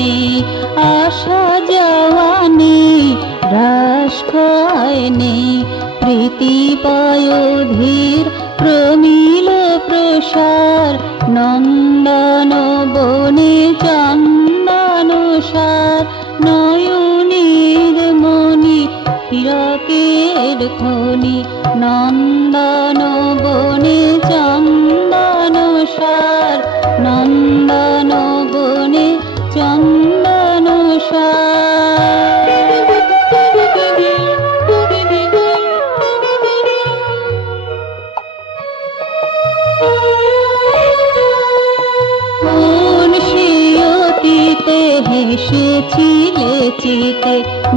নেই, আসা যাওয়া নেই, হ্রাস ক্ষয় নেই। প্রীতি পয়োধীর প্রমিল প্রসার, নন্দন বনে চন্দন সার। নয়নের মণি হীরকের খনি, নন্দন বনে চন্দন সার, নন্দন বনে চন্দন সার। কোন সে অতীতে হেসেছিলে চিতে,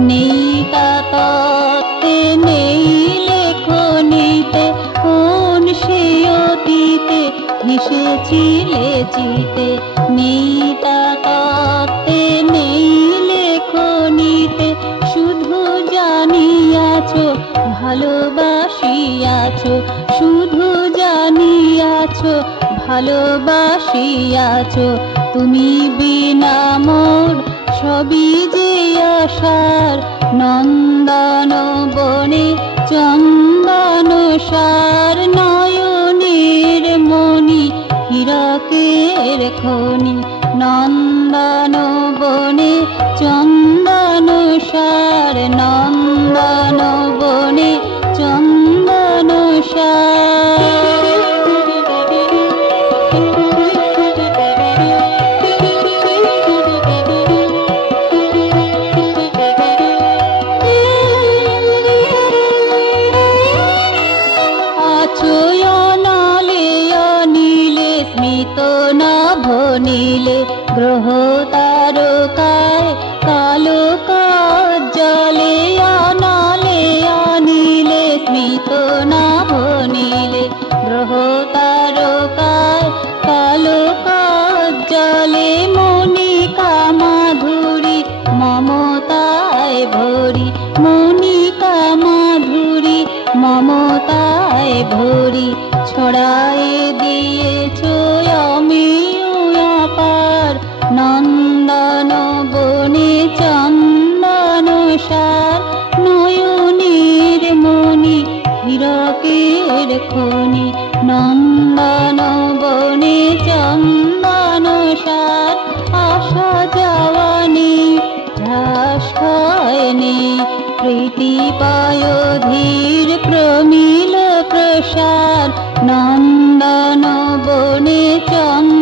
নেই তা তত্ত্বে নেই লেখনীতে। কোন সে অতীতে হেসেছিলে চিতে, নেই তা তত্ত্বে নেই লেখনীতে। শুধু জানিয়াছ ভালোবাসিয়াছ, শুধু জানিয়াছ ভালোবাসিয়াছ। তুমি বিনা মোর সবই যে আশার, নন্দন বনে চন্দন সার। নয়নের মণি হীরকের খনি, নন্দন বনে চন্দন সার, নন্দন বনে চন্দন সার। স্মিত নভ নীলে, গ্রহ তারকায় কালো কাজ্জলে। অনলে অনিলে স্মিত নভ নীলে, গ্রহ তারকায় কালো কাজ্জলে। মনিকা মাধুরী মমতায় ভরি, মনিকা মাধুরী মমতায় ভরি। ছড়ায় দিয়েছ অমিয় পার, নন্দন বনে চন্দন সার। নয়নের মণি হীরকের খনি, নন্দন বনে চন্দন সার। আসা যাওয়া নেই, হ্রাস ক্ষয় নেই, প্রীতি পয়োধীর প্রমিল প্রসার, নন্দন বনে চন্দন